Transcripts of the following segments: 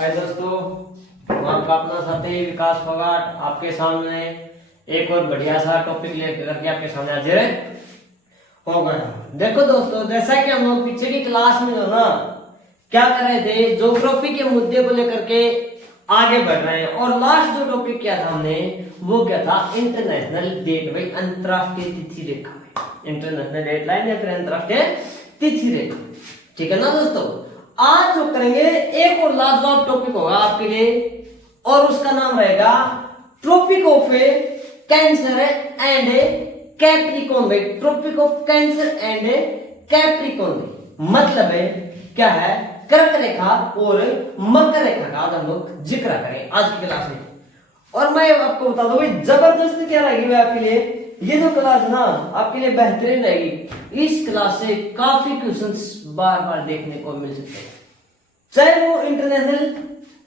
हाय दोस्तों, मैं आपका अपना साथी विकास फोगाट आपके सामने एक और बढ़िया सा टॉपिक लेकर के आपके सामने हाजिर हो गया। देखो दोस्तों, जैसा कि हम लोग पीछे की क्लास में जो ना क्या कर रहे थे, ज्योग्राफी के मुद्दे को लेकर के आगे बढ़ रहे हैं। और लास्ट जो टॉपिक किया था हमने वो क्या था, इंटरनेशनल डेट भाई, अंतरराष्ट्रीय तिथि रेखा, इंटरनेशनल डेट लाइन या फिर अंतरराष्ट्रीय तिथि रेखा। ठीक है ना दोस्तों। आज जो करेंगे एक और लाजवाब टॉपिक होगा आपके लिए और उसका नाम रहेगा Tropic of Cancer and Capricorn भाई। Tropic of Cancer and Capricorn मतलब है क्या है, कर्क रेखा और मकर रेखा का आज हम लोग जिक्र करें आज की क्लास में। और मैं आपको बता दूं भाई, जबरदस्त क्या रहेगी आपके लिए ये जो क्लास ना, आपके लिए बेहतरीन रहेगी। इस क्लास से काफी क्वेश्चंस बार बार देखने को मिल सकते हैं, चाहे वो इंटरनेशनल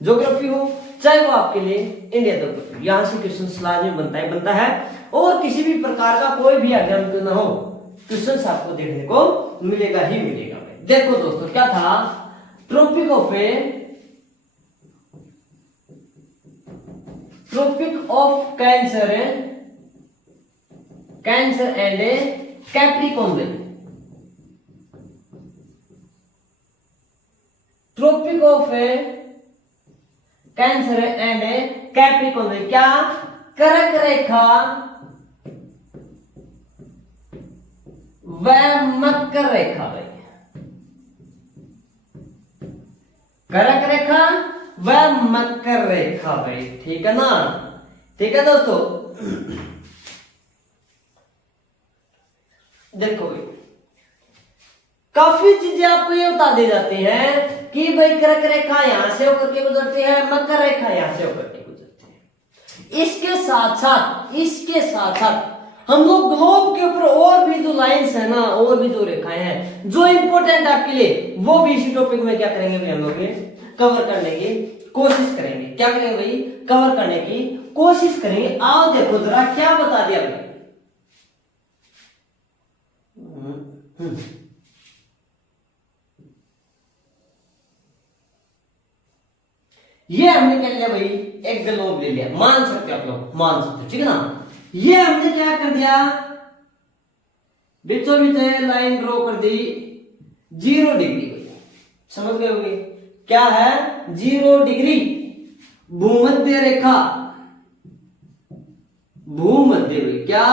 ज्योग्राफी हो, चाहे वो आपके लिए इंडिया ज्योग्राफी। यहां से क्वेश्चन लाजमी बनता है और किसी भी प्रकार का कोई भी एग्जाम क्यों ना हो, क्वेश्चन आपको देखने को मिलेगा ही मिलेगा। देखो दोस्तों, क्या था, tropic of Cancer and Capricorn. Tropic of Cancer and Capricorn क्या, कर्क रेखा व मकर रेखा भाई, कर्क रेखा व मकर रेखा भाई। ठीक है ना, ठीक है दोस्तों। देखो भाई, काफी चीजें आपको ये बता दी जाती हैं कि भाई कर्क रेखा यहां से होकर के गुजरती है, मकर रेखा यहां से होकर के गुजरती है। इसके साथ साथ हम लोग ग्लोब के ऊपर और भी जो लाइंस है ना, और भी जो रेखाएं हैं जो इंपॉर्टेंट आपके लिए, वो भी इसी टॉपिक में क्या करेंगे भाई, हम लोग कवर करने की कोशिश करेंगे। क्या करेंगे भाई, कवर करने की कोशिश करेंगे। आओ देखो जरा क्या बता दिया भाई। ये हमने क्या लिया भाई, एक ग्लोब ले लिया, मान सकते हो आप लोग, मान सकते हो, ठीक है ना। ये हमने क्या कर दिया, बीचों बीच लाइन ड्रॉ कर दी 0 डिग्री। समझ गए होंगे क्या है, 0 डिग्री भूमध्य रेखा, भूमध्य क्या,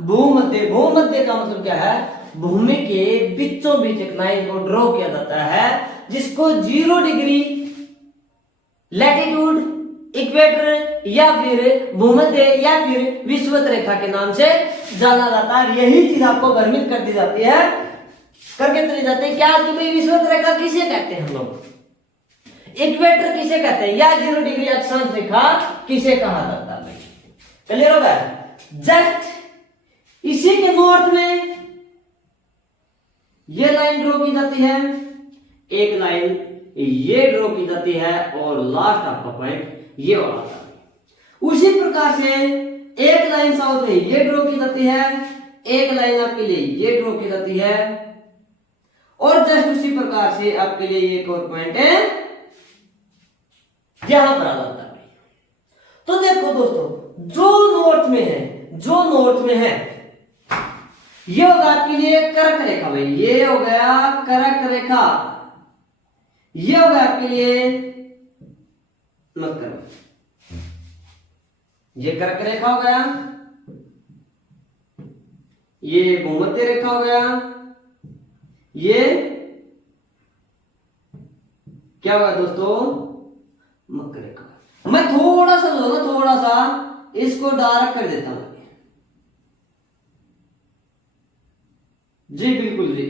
भूमध्य का मतलब क्या है, भूमि के बीचों बीच एक लाइन को ड्रॉ किया जाता है जिसको 0 डिग्री लैटिट्यूड, इक्वेटर या फिर भूमध्य या फिर विषुवत रेखा के नाम से जाना जाता है। यही चीज आपको भ्रमित कर दी जाती है, करके चले जाते हैं क्या कि भाई विषुवत रेखा किसे कहते हैं हम लोग, इक्वेटर किसे कहते हैं, या 0 डिग्री अक्षांश रेखा किसे कहा जाता है। क्लियर होगा। जस्ट इसी के नॉर्थ में ये लाइन ड्रॉ की जाती है, एक लाइन ये ड्रॉ की जाती है और लास्ट आपका पॉइंट ये वाला है। उसी प्रकार से एक लाइन साउथ में ये ड्रॉ की जाती है, एक लाइन आपके लिए ये ड्रॉ की जाती है और जस्ट उसी प्रकार से आपके लिए एक और पॉइंट है यहां पर आ जाता है। तो देखो दोस्तों, जो नॉर्थ में है ये होगा आपके लिए कर्क रेखा भाई, ये हो गया कर्क रेखा, ये होगा आपके लिए मकर, ये कर्क रेखा हो गया, ये भूमध्य रेखा हो गया, ये क्या होगा दोस्तों, मकर रेखा। मैं थोड़ा सा इसको डार्क कर देता हूं जी, बिल्कुल जी।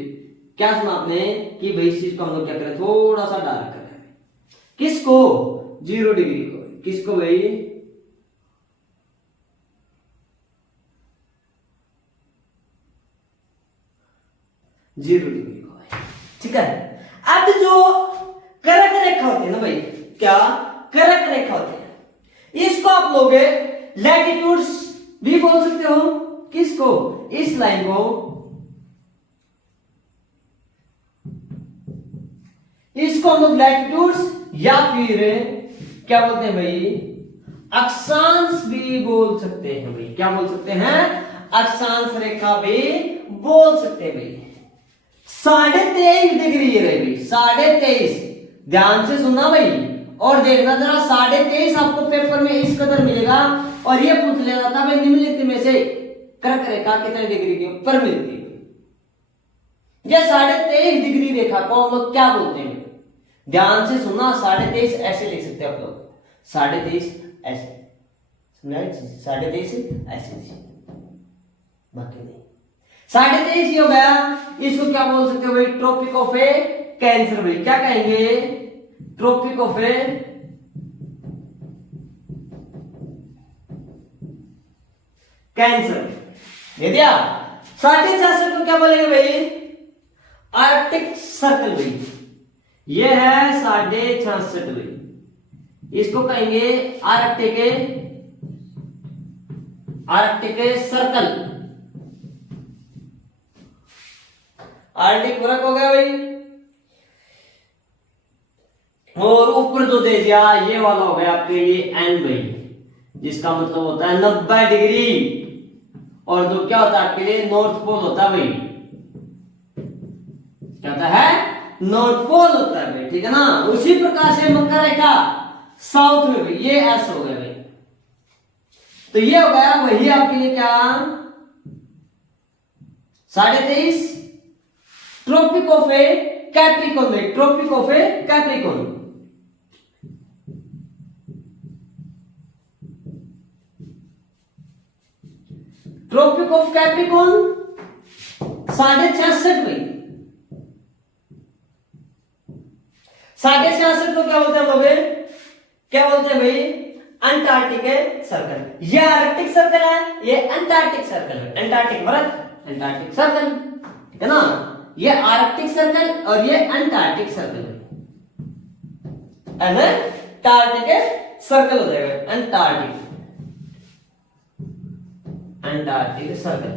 क्या सुना आपने कि भाई इस चीज को हम लोग क्या करें, थोड़ा सा डार्क करें। किसको, 0 डिग्री को, किसको भाई, जीरो डिग्री को, ठीक है। अब जो कर्क रेखा होती है ना भाई, क्या कर्क रेखा होती है, इसको आप लोग लैटिट्यूड्स भी बोल सकते हो। किसको, इस लाइन को इसको हम लोग लैटिट्यूड्स या फिर क्या बोलते हैं भाई, अक्षांश भी बोल सकते हैं भाई। क्या बोल सकते हैं, अक्षांश रेखा भी बोल सकते हैं भाई। 23.5 डिग्री है भाई, 23.5। ध्यान से सुनना भाई और देखना जरा, 23.5 आपको पेपर में इस कदर मिलेगा और ये पूछ लेना था भाई निम्नलिखित में से कर्क रेखा कितने डिग्री के ऊपर मिलती है। ये 23.5 डिग्री रेखा को हम लोग क्या बोलते हैं, ध्यान से सुनना। 23.5 ऐसे लिख सकते हैं आप लोग, 23.5 ऐसे, 23.5 ऐसे, बाकी नहीं। 23.5 हो गया, इसको क्या बोल सकते हो भाई, ट्रॉपिक ऑफ ए कैंसर भाई। क्या कहेंगे, ट्रॉपिक ऑफ ए कैंसर। ये दिया 66 को क्या बोलेंगे भाई, आर्कटिक सर्कल भाई। ये है 66.5 भाई, इसको कहेंगे आर्कटिक सर्कल। आर्कटिक वर्क हो गया भाई। और ऊपर जो दे दिया ये वाला हो गया आपके लिए एन भाई, जिसका मतलब होता है 90 डिग्री। और जो क्या होता है आपके लिए नॉर्थ पोल होता है भाई, क्या होता है, नॉर्थ पोल होता है भाई, ठीक है ना। उसी प्रकार से मकर रेखा साउथ में भाई, ये एस हो गया भाई। तो ये हो गया वही आपके लिए क्या, 23.5 ट्रॉपिक ऑफ ए कैप्रिकॉन भाई, tropic of a Capricorn. Tropic of Capricorn 66.5 भाई। 66.5 को क्या बोलते हैं लोग, क्या बोलते हैं भाई, अंटार्कटिक सर्कल। ये आर्कटिक सर्कल है, ये अंटार्कटिक सर्कल है। अंटार्कटिक वर्ग, अंटार्कटिक सर्कल, ठीक है ना। ये आर्कटिक सर्कल और ये अंटार्कटिक सर्कल है। अंटार्कटिक सर्कल हो जाएगा, अंटार्कटिक सर्कल।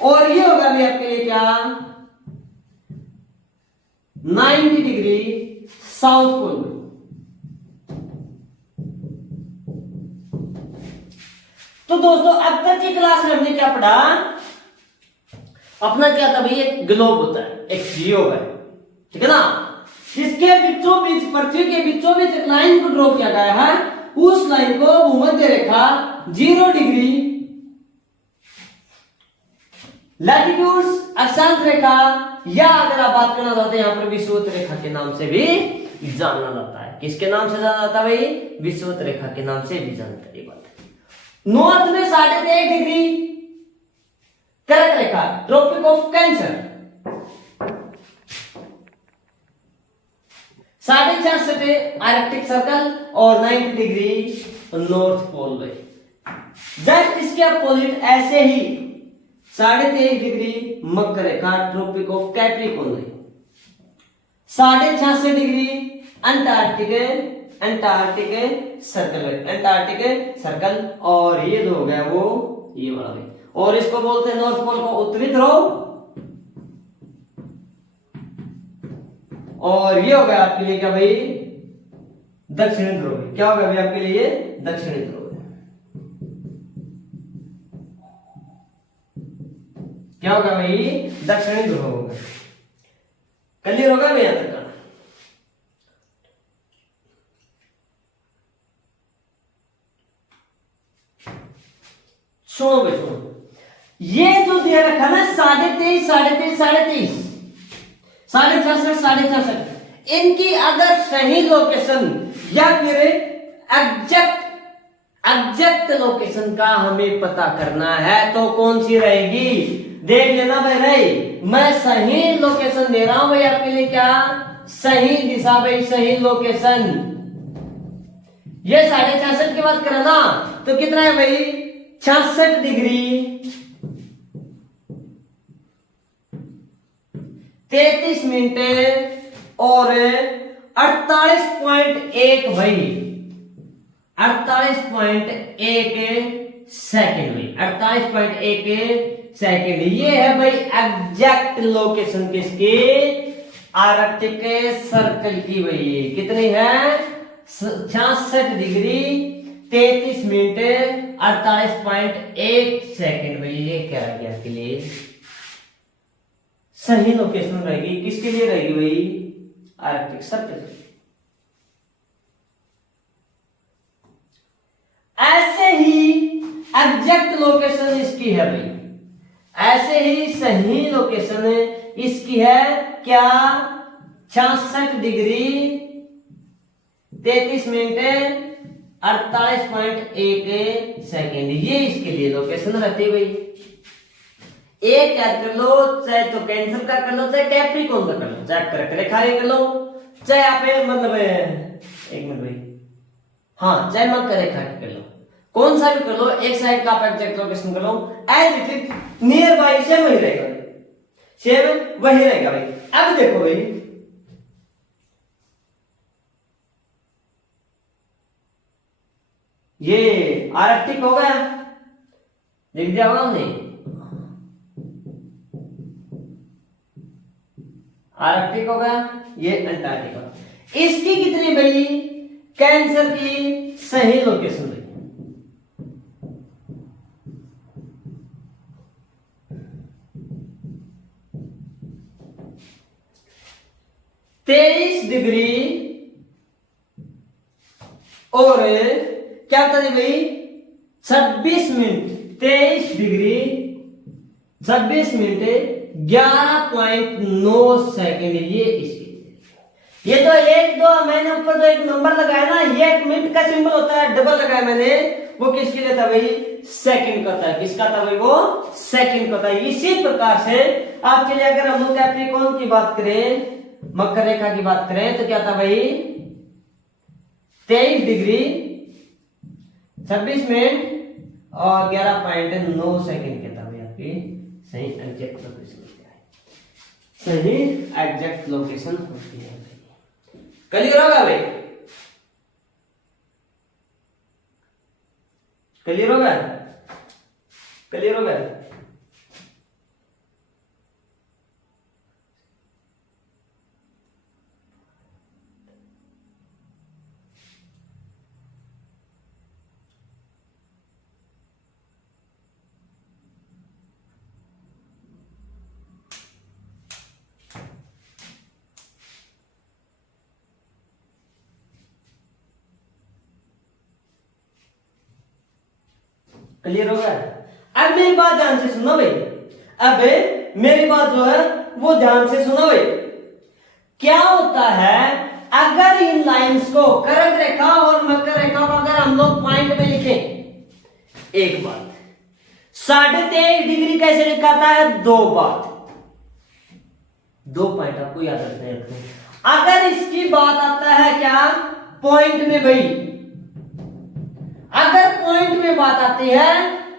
और ये होगा भी आपके लिए क्या, 90 डिग्री साउथ पोल। तो दोस्तों अब तक की क्लास में हमने क्या पढ़ा, अपना क्या था भाई, एक ग्लोब होता है, एक जियो है, ठीक है ना। इसके बीचों बीच, पृथ्वी के बीचों बीच एक लाइन को ड्रॉ किया गया है। उस लाइन को भूमध्य रेखा 0 डिग्री लैटिट्यूड्स, अक्षांश रेखा, या अगर आप बात करना चाहते हैं यहां पर विषुवत रेखा के नाम से भी जाना जाता है। किसके नाम से जाना जाता है भाई, विषुवत रेखा के नाम से भी जानता है। ये बात नॉर्थ में 23.5 डिग्री कर्क रेखा, tropic of Cancer. 66.5 Arctic Circle और 90 डिग्री नॉर्थ पोल भाई। जस्ट इसके अपोजिट ऐसे ही 23.5 डिग्री मकर रेखा, ट्रॉपिक ऑफ कैप्रिकॉर्न भाई। 66.5 डिग्री अंटार्कटिक सर्कल। और ये जो हो गया वो ये वाला भाई, और इसको बोलते हैं नॉर्थ पोल को उत्तरी ध्रुव। और ये हो गया आपके लिए क्या भाई, दक्षिणी ध्रुव। क्या होगा भाई आपके लिए, दक्षिणी ध्रुव। क्या होगा भाई, दक्षिणी ध्रुव होगा। क्लियर होगा भाई यहां तक का। सुनो भाई सुनो, ये जो दिया रखा ना 23.5, 66.5, इनकी अगर सही लोकेशन या फिर एग्जैक्ट लोकेशन का हमें पता करना है तो कौन सी रहेगी, देख लेना भाई। भाई मैं सही लोकेशन दे रहा हूं भाई आपके लिए, क्या सही दिशा भाई, सही लोकेशन। ये 66.5 की बात करें ना तो कितना है भाई, 66 डिग्री 33 मिनट और 48.1 भाई, 48.1 सेकेंड भाई, 48.1 सेकेंड। ये है भाई एग्जैक्ट लोकेशन किसकी, आर्कटिक सर्कल की वही कितनी है 66 डिग्री 33 मिनट 48.1 सेकेंड भाई। ये क्या गया के लिए सही लोकेशन रहेगी, किसके लिए रहेगी भाई आर्कटिक सर्कल। ऐसे ही एग्जैक्ट लोकेशन इसकी है भाई, ऐसे ही सही लोकेशन इसकी है क्या 66 डिग्री 33 मिनट 48.1 सेकेंड। ये इसके लिए लोकेशन रहती है भाई। एक याद कर लो, चाहे तो कैंसर का कर लो, चाहे कैप्रिकॉर्न का कर लो, चाहे कर्क रेखा कर लो, चाहे आप मतलब एक मिनट भाई, हाँ चाहे मकर रेखा कर लो, कौन सा भी कर लो, एक साइड का आप एग्जैक्ट लोकेशन कर लो, as it is near by same वही रहेगा, सेम वही रहेगा भाई। अब देखो भाई ये आर्कटिक हो गया, लिख दिया होगा हमने आर्कटिक हो गया, ये अंटार्कटिका। इसकी कितनी भाई कैंसर की सही लोकेशन भाई 23 डिग्री और क्या बता दें भाई 26 मिनट 23 डिग्री 26 मिनट 11.9 सेकेंड। ये इसकी ये तो एक दो मैंने ऊपर तो एक नंबर लगाया ना, ये एक मिनट का सिंबल होता है, डबल लगाया मैंने, वो किसके लिए था भाई सेकंड का था। किसका था भाई वो सेकंड का था। इसी प्रकार से आपके लिए अगर हम लोग कैप्रिकॉर्न की बात करें, मकर रेखा की बात करें तो क्या था भाई 23 डिग्री 26 मिनट और 11.9 सेकेंड के था भाई आपकी सही एग्जैक्ट लोकेशन सही एग्जैक्ट लोकेशन होती है। क्लियर होगा भाई, क्लियर होगा, क्लियर होगा। क्लियर हो गया। अब मेरी बात ध्यान से सुनो भाई, अब मेरी बात जो है वो ध्यान से सुनो भाई। क्या होता है अगर इन लाइंस को कर्क रेखा और मकर रेखा को अगर हम लोग पॉइंट में लिखें, एक बात 23.5 डिग्री कैसे लिखाता है, दो बात, दो पॉइंट आपको याद रखना है। अगर इसकी बात आता है क्या पॉइंट में भाई, अगर पॉइंट में बात आती है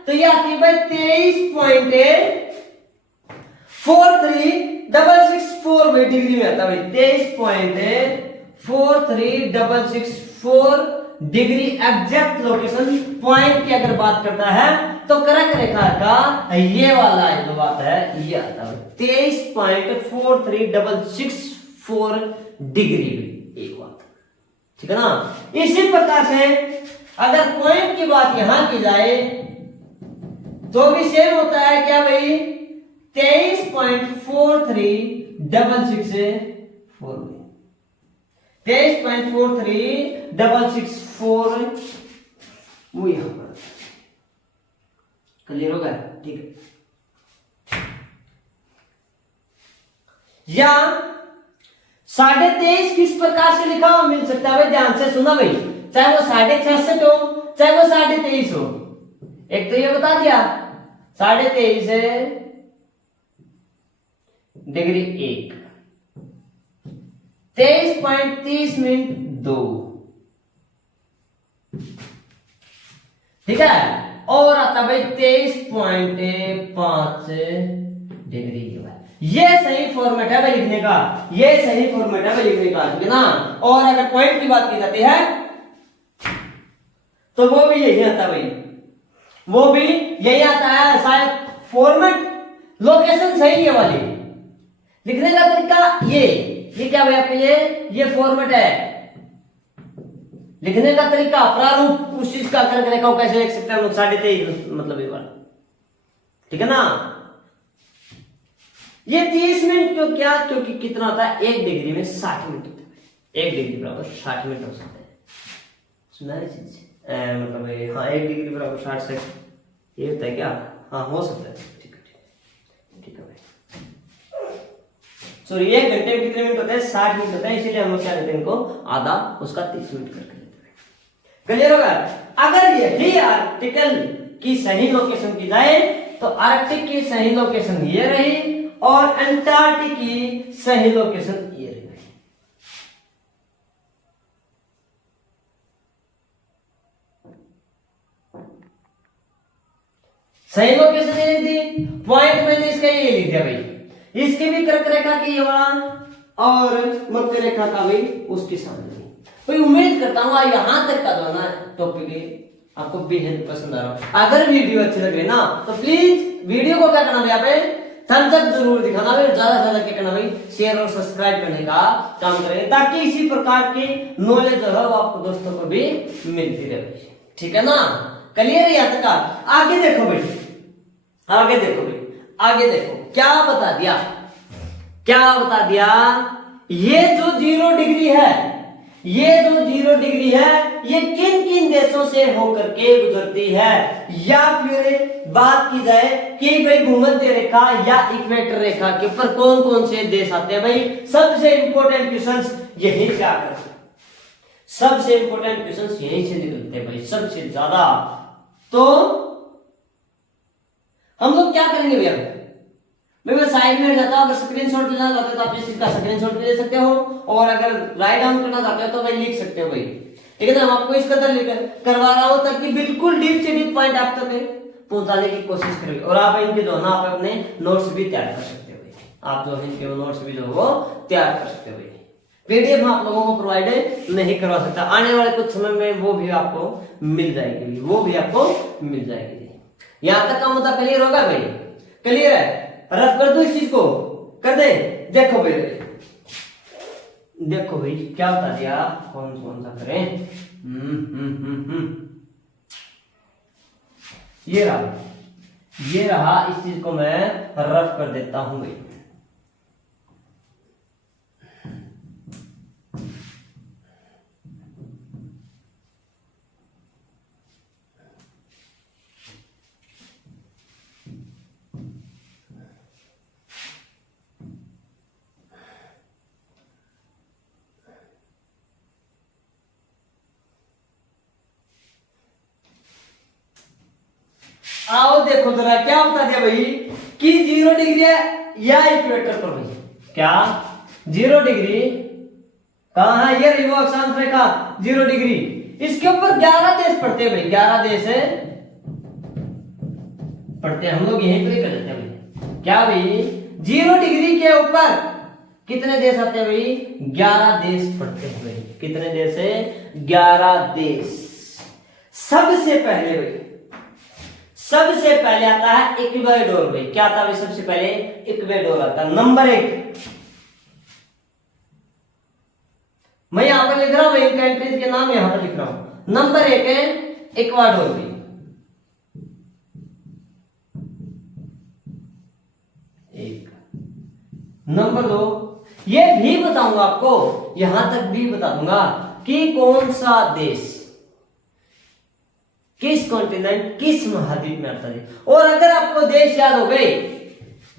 तो ये आती है भाई 23.43664 डिग्री में आता है भाई 23.43664 डिग्री एग्जैक्ट लोकेशन पॉइंट की अगर बात करता है तो कर्क रेखा का ये वाला जो बात है ये आता है 23.43664 डिग्री एक बात, ठीक है ना। इसी प्रकार से अगर पॉइंट की बात यहां की जाए तो भी सेम होता है क्या भाई 23.43664 23.43664 वो यहां पर क्लियर होगा, ठीक है। या 23.5 किस प्रकार से लिखा हुआ मिल सकता है भाई, ध्यान से सुना भाई, चाहे वो 66.5 हो चाहे वो 23.5 हो। एक तो ये बता दिया 23.5 डिग्री 1 23.30 मिनट 2, ठीक है। और आता भाई 23.5 डिग्री जो है, ये सही फॉर्मेट है भाई लिखने का, ये सही फॉर्मेट है भाई लिखने का, ठीक है ना। और अगर पॉइंट की बात की जाती है तो वो भी यही आता भाई, वो भी यही आता है। शायद फॉर्मेट लोकेशन सही है वाली लिखने का तरीका ये ये क्या भाई आपके लिए ये फॉर्मेट है लिखने का तरीका, प्रारूप उस चीज का कर्क रेखा कैसे लिख सकते हैं हम लोग 23.5 मतलब ये वाला, ठीक है ना। ये 30 मिनट क्यों, क्या क्योंकि कितना होता है 1 डिग्री में 60 मिनट होता है, 1 डिग्री बराबर 60 मिनट हो सकते हैं, सुना है चीज मतलब हाँ 1 डिग्री बराबर 60 सेकंड, ये होता है क्या, हाँ हो सकता है, ठीक है ठीक है भाई। सॉरी 1 घंटे में कितने मिनट होते हैं 60 मिनट होते हैं, इसीलिए हम लोग क्या लेते हैं इनको आधा उसका 30 मिनट करके लेते हैं। क्लियर होगा। अगर यही आर्टिकल की सही लोकेशन की जाए तो आर्कटिक की सही लोकेशन ये रही और अंटार्कटिक की सही लोकेशन ये रही। सही लोकेशन ये लिख दी, पॉइंट मैंने इसका ये लिख दिया भाई, इसके भी कर्क रेखा की ये वाला और मध्य रेखा का भी उसके सामने भाई। उम्मीद करता हूँ यहां तक का जो है ना टॉपिक आपको बेहद पसंद आ रहा है। अगर वीडियो अच्छी लग रही ना तो प्लीज वीडियो को क्या करना भाई, यहाँ पे थम्स अप जरूर दिखाना भाई, ज्यादा से ज्यादा क्या करना भाई, शेयर और सब्सक्राइब करने का काम करें, ताकि इसी प्रकार की नॉलेज जो है वो आपको दोस्तों को भी मिलती रहे, ठीक है ना। क्लियर है यहाँ तक का। आगे देखो भाई, आगे देखो भाई, आगे देखो क्या बता दिया, क्या बता दिया, ये जो 0 डिग्री है, ये जो 0 डिग्री है ये किन किन देशों से होकर के गुजरती है, या फिर बात की जाए कि भाई भूमध्य रेखा या इक्वेटर रेखा के ऊपर कौन कौन से देश आते हैं भाई। सबसे इंपॉर्टेंट क्वेश्चंस यहीं से आकर, सबसे इंपॉर्टेंट क्वेश्चंस यहीं से निकलते हैं भाई सबसे ज्यादा। तो हम लोग क्या करेंगे भैया, भाई मैं साइड में जाता हूं, अगर स्क्रीनशॉट लेना चाहते हो तो आप इस चीज का स्क्रीनशॉट भी ले सकते हो, और अगर राइट डाउन करना चाहते हो तो भाई लिख सकते हो भाई, ठीक है ना। हम आपको इस कदर करवा रहा हूं ताकि बिल्कुल डीप से डीप पॉइंट आप तक पहुंचाने की कोशिश करेंगे, और आप इनके जो ना आप अपने नोट्स भी तैयार कर सकते हो भाई, आप जो इनके नोट्स भी जो वो तैयार कर सकते हो भाई। पीडीएफ में आप लोगों को प्रोवाइड नहीं करवा सकता, आने वाले कुछ समय में वो भी आपको मिल जाएगी, वो भी आपको मिल जाएगी। यहां तक का मुद्दा क्लियर होगा भाई, क्लियर है। रफ कर दो इस चीज को, कर दे। देखो भाई, देखो भाई क्या बता दिया, कौन कौन सा करें। ये रहा, ये रहा, इस चीज को मैं रफ कर देता हूं भाई। आओ देखो जरा क्या बता दिया भाई कि 0 डिग्री है या इक्वेटर पर भाई, क्या 0 डिग्री कहां है, ये रही वो अक्षांश रेखा 0 डिग्री, इसके ऊपर 11 देश पड़ते हैं भाई, 11 देश है पड़ते हैं, हम लोग यहीं पर कर देते हैं भाई। क्या भाई 0 डिग्री के ऊपर कितने देश आते हैं भाई, 11 देश पड़ते हैं भाई। कितने देश है, 11 देश। सबसे पहले भाई, सबसे पहले आता है इक्वेडोर भाई। क्या आता है भाई, सबसे पहले इक्वेडोर आता है नंबर 1। मैं यहां पर लिख रहा हूं इन कंट्रीज के नाम, यहां पर लिख रहा हूं। नंबर 1 है इक्वाडोर भाई, एक। नंबर 2 ये भी बताऊंगा आपको, यहां तक भी बता दूंगा कि कौन सा देश किस कॉन्टिनेंट किस महाद्वीप में आता है। और अगर आपको देश याद हो गए,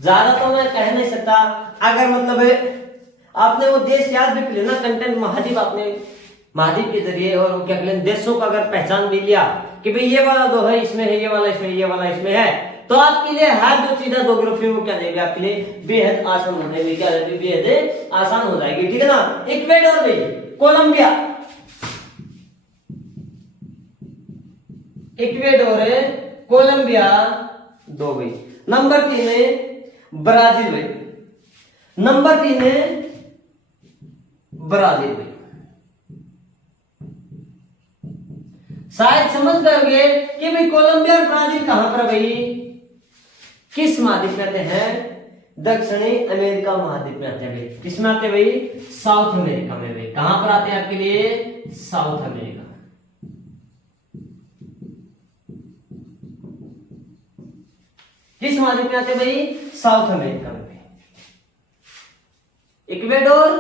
ज्यादा तो मैं कह नहीं सकता, अगर मतलब आपने वो देश याद भी कर लिया ना, कंटेंट महाद्वीप आपने महाद्वीप के जरिए और क्या कहते हैं देशों का अगर पहचान भी लिया कि भाई ये वाला जो है इसमें है, ये वाला इसमें, ये वाला इसमें है, तो आपके लिए हर जो चीजें ज्योग्राफी में क्या देगी आपके लिए बेहद आसान हो जाएगी, क्या बेहद आसान हो जाएगी, ठीक है ना। इक्वेडोर भाई, कोलंबिया, इक्वेडोर है, कोलंबिया 2 भाई। नंबर 3 है ब्राजील भाई, नंबर 3 है ब्राजील भाई। शायद समझ गए कि भाई कोलंबिया और ब्राजील कहां पर भाई, किस महाद्वीप कहते हैं, दक्षिणी अमेरिका महाद्वीप में आते हैं भाई। किसमें आते हैं भाई? साउथ अमेरिका में भाई। कहां पर आते हैं आपके लिए? South America. किस महाद्वीप में आते हैं भाई? साउथ अमेरिका में। इक्वेडोर,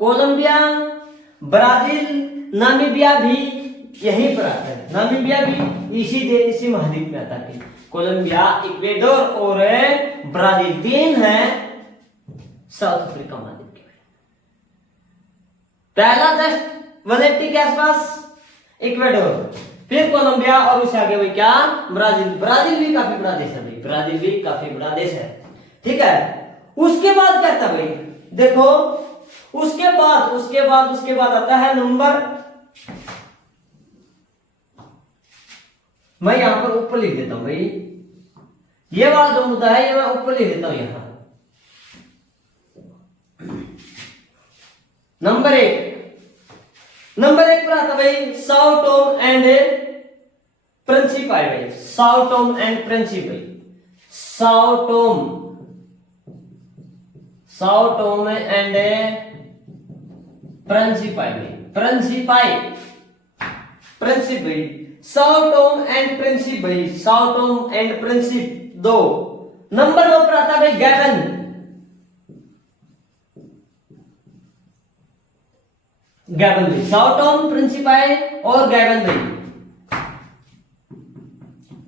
कोलंबिया, ब्राजील, नामीबिया भी यहीं पर आता है। नामीबिया भी इसी महाद्वीप में आता है। कोलंबिया, इक्वेडोर और ब्राजील, तीन है साउथ अफ्रीका महाद्वीप के। पहला जस्ट 180 के आसपास इक्वेडोर, फिर कोलंबिया और उससे आगे भाई क्या? ब्राजील। ब्राजील भी काफी बड़ा देश है भाई। ब्राजील भी काफी बड़ा देश है। ठीक है। उसके बाद क्या था भाई? देखो उसके बाद आता है नंबर, मैं यहां पर ऊपर लिख देता हूं भाई। ये वाला जो मुद्दा है ये मैं ऊपर लिख देता हूं यहां। नंबर एक पर आता भाई साओ टोम एंड प्रिंसिपी भाई। Sao Tome and Principe. Sao Tome and Principe. Sao Tome and 2। Number 2 पर आता है गैबन। भी साओ टोम, प्रिंसिपी और गैबन भी।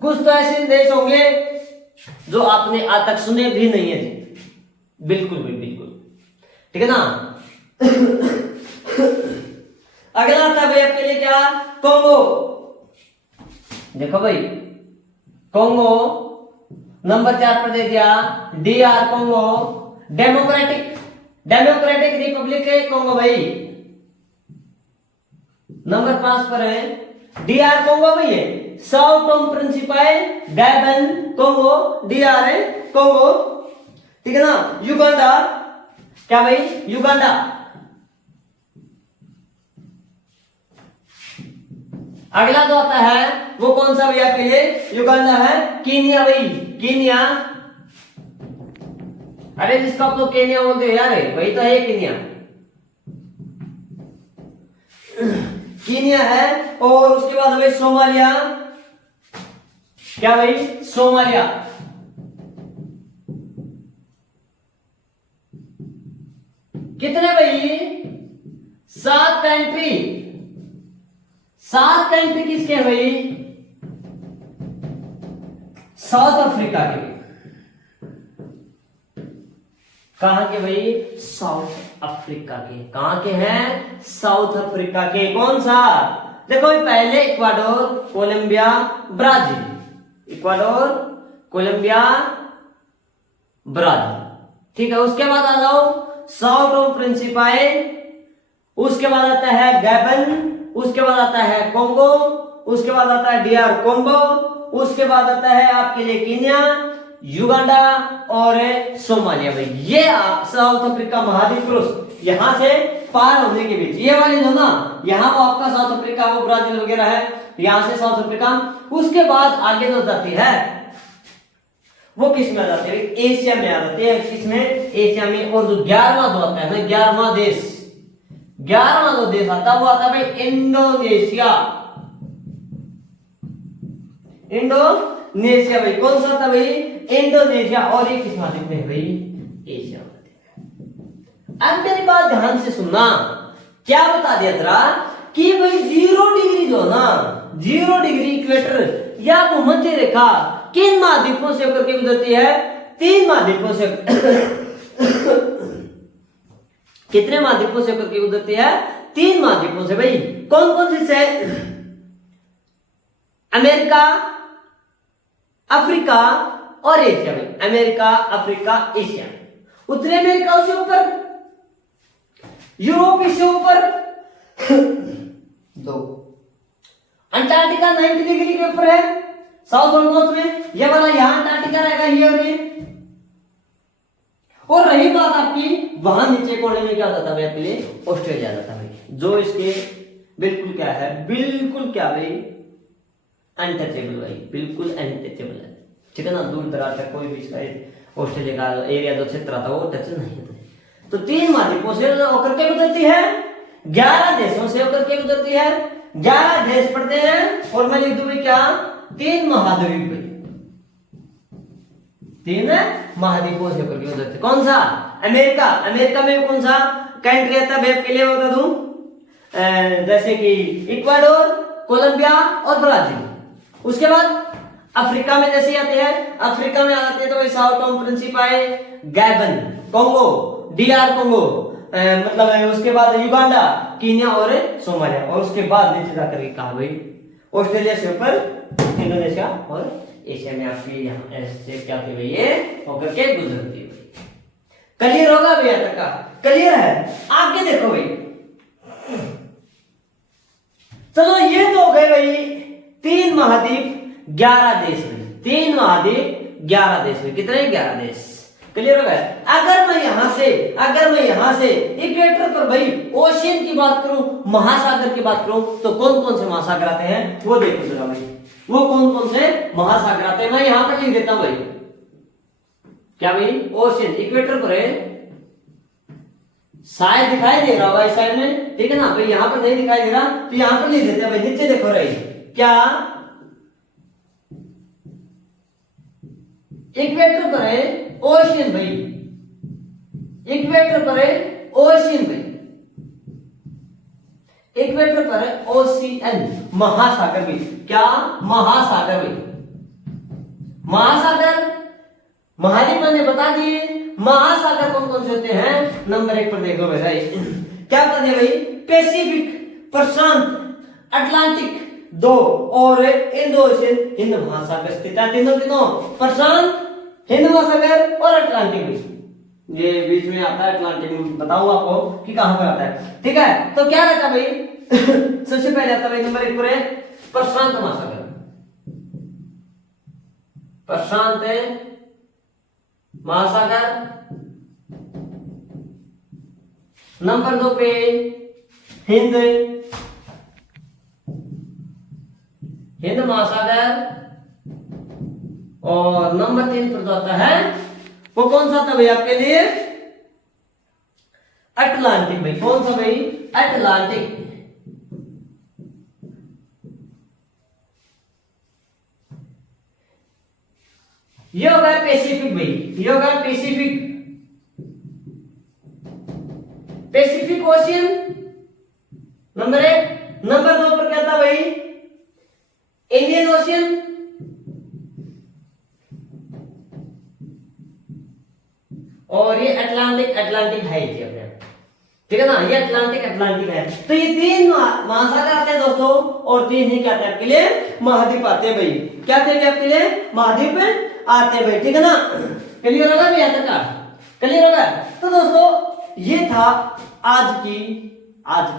कुछ तो ऐसे देश होंगे जो आपने आज तक सुने भी नहीं है। बिल्कुल भाई बिल्कुल। ठीक है ना। अगला आता है भाई आपके लिए क्या? कोंगो। देखो भाई कोंगो नंबर 4 पर दे दिया। DR कोंगो, डेमोक्रेटिक रिपब्लिक है कोंगो भाई। नंबर 5 पर है DR कोंगो भाई है। Sao Tome Principe, Gabon, Congo, DR है कोंगो। ठीक है ना। युगांडा, क्या भाई? युगांडा। अगला जो आता है वो कौन सा भैया? आपके लिए युगांडा है। कीनिया भाई, कीनिया। अरे जिसका आप लोग केनिया बोलते हो यार, वही तो है कीनिया। कीनिया है। और उसके बाद भाई सोमालिया। क्या भाई? सोमालिया। कितने भाई? 7 कंट्री। 7 कंट्री किसके भाई? साउथ अफ्रीका के। कहां के भाई? साउथ अफ्रीका के। कहां के हैं? साउथ अफ्रीका के। कौन सा? देखो पहले Ecuador, Colombia, Brazil. Ecuador, Colombia, Brazil. ठीक है। उसके बाद आ जाओ साओ टोम प्रिंसिपी। उसके बाद आता है गैबन। उसके बाद आता है कोंगो। उसके बाद आता है DR कोंगो। उसके बाद आता है आपके लिए कीनिया, युगांडा और सोमालिया भाई। ये साउथ अफ्रीका महाद्वीप क्रॉस यहां से पार होने के बीच ये वाली जो ना, यहाँ वो आपका साउथ अफ्रीका, वो ब्राजील वगैरह है, यहां से साउथ अफ्रीका। उसके बाद आगे जो जाती है वो किस में आ जाती है? एशिया में आ जाती है। किसमें? एशिया में। और जो 11वां जो आता है ना, 11वां देश, 11वां जो देश आता है वो आता है भाई इंडोनेशिया। इंडोनेशिया भाई। कौन सा था भाई? इंडोनेशिया। और ये किस महाद्वीप में है भाई? एशिया में। अब मेरी बात ध्यान से सुनना। क्या बता दिया जरा कि भाई 0 डिग्री जो ना, 0 डिग्री इक्वेटर या भूमध्य रेखा किन महाद्वीपों से होकर के गुजरती है? 3 महाद्वीपों से। कितने महाद्वीपों से होकर के गुजरती है? 3 महाद्वीपों से भाई। कौन कौन सी से? अमेरिका, अफ्रीका और एशिया भाई। America, Africa, Asia. उत्तरी अमेरिका उससे ऊपर, यूरोप इससे ऊपर 2, अंटार्कटिका 90 डिग्री के ऊपर है साउथ और नॉर्थ में। ये वाला यहां अंटार्कटिका रहेगा, ये और ये। और रही बात आपकी वहां नीचे कोने में क्या जाता है? आपके लिए ऑस्ट्रेलिया जाता है, जो इसके बिल्कुल क्या है? बिल्कुल क्या भाई? अनटचेबल भाई, बिल्कुल अनटचेबल है। ठीक है ना। दूर दराज तक कोई भी इसका ऑस्ट्रेलिया का एरिया जो क्षेत्र था वो टच नहीं होता। तो 3 महाद्वीपों से होकर के गुजरती है, 11 देशों से होकर के गुजरती है, 11 देश पड़ते हैं और मैं लिख दूंगी क्या 3 महाद्वीप, 3 महाद्वीपों से होकर के गुजरती। कौन सा? अमेरिका। अमेरिका में कौन सा कंट्री आता है के लिए बता दूं, जैसे कि इक्वाडोर, कोलंबिया और ब्राजील। उसके बाद अफ्रीका में जैसे आते हैं, अफ्रीका में आ जाते हैं तो साओ टोम प्रिंसिप आए, गैबन, कोंगो, DR कोंगो, मतलब है। उसके बाद युगांडा, कीनिया और सोमालिया। और उसके बाद नीचे जाकर के कहा भाई ऑस्ट्रेलिया से ऊपर इंडोनेशिया और एशिया में आपकी यहाँ ऐसे क्या थे भाई ये होकर के गुजरती है। क्लियर होगा भैया तक का? क्लियर है? आगे देखो भाई, चलो ये तो हो गए भाई 3 महाद्वीप 11 देश में, 3 महाद्वीप 11 देश में, कितने 11 देश। क्लियर हो गया? अगर मैं यहां से इक्वेटर पर भाई ओशियन की बात करूं, महासागर की बात करूं, तो कौन कौन से महासागर आते हैं वो देखो जरा भाई, वो कौन कौन से महासागर आते हैं। मैं यहां पर लिख देता हूं भाई, क्या भाई ओशियन इक्वेटर पर है, शायद दिखाई दे रहा होगा इस साइड में, ठीक है ना भाई। यहां पर नहीं दिखाई दे रहा तो यहां पर लिख देते हैं भाई, नीचे देखो रही क्या इक्वेटर पर है ओशियन भाई, इक्वेटर पर है ओशियन भाई, इक्वेटर पर है ओशियन, महासागर भी, क्या महासागर भी, महासागर महाद्वीप मैंने बता दिए। महासागर कौन कौन से होते हैं? नंबर 1 पर देखो भाई, क्या बता दिया भाई, पैसिफिक, प्रशांत, अटलांटिक 2 और इंडो ओशियन हिंद महासागर स्थित है। तीनों प्रशांत, हिंद महासागर और अटलांटिक भी, ये बीच में आता है अटलांटिक, बताऊंगा आपको कि कहां पर आता है, ठीक है। तो क्या रहता भाई सबसे पहले आता भाई नंबर 1 पर है प्रशांत महासागर, प्रशांत महासागर। नंबर 2 पे हिंद महासागर। और नंबर 3 पर जो आता है वो कौन सा था भाई आपके लिए? अटलांटिक भाई। कौन सा भाई? अटलांटिक। ये होगा पैसिफिक भाई, ये होगा Pacific, Pacific ocean number 1। Number 2 पर क्या था भाई? Indian ocean. और ये अटलांटिक, अटलांटिक है जी अपने, ठीक है ना, ये अटलांटिक अटलांटिक है। तो ये 3 महासागर आते हैं दोस्तों, और 3 ही क्या आते हैं आपके लिए? महाद्वीप आते हैं भाई। क्या आते हैं आपके लिए? महाद्वीप आते हैं भाई, ठीक है ना। क्लियर होगा भैया तक का? क्लियर होगा? तो दोस्तों ये था आज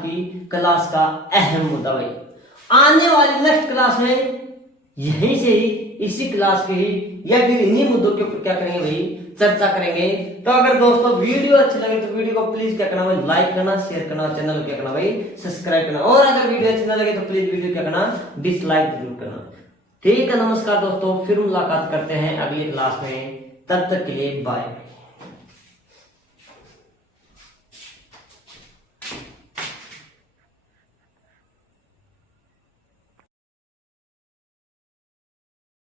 की क्लास का अहम मुद्दा भाई। आने वाली नेक्स्ट क्लास में यहीं से ही, इसी क्लास के ही या फिर इन्हीं मुद्दों के ऊपर क्या करेंगे भाई, चर्चा करेंगे। तो अगर दोस्तों वीडियो अच्छी लगे तो वीडियो को प्लीज क्या करना भाई, लाइक करना, शेयर करना, चैनल को क्या करना भाई, सब्सक्राइब करना। और अगर वीडियो अच्छी ना लगे तो प्लीज वीडियो क्या करना, डिसलाइक जरूर करना। ठीक है, नमस्कार दोस्तों, फिर मुलाकात करते हैं अगली क्लास में, तब तक के लिए बाय।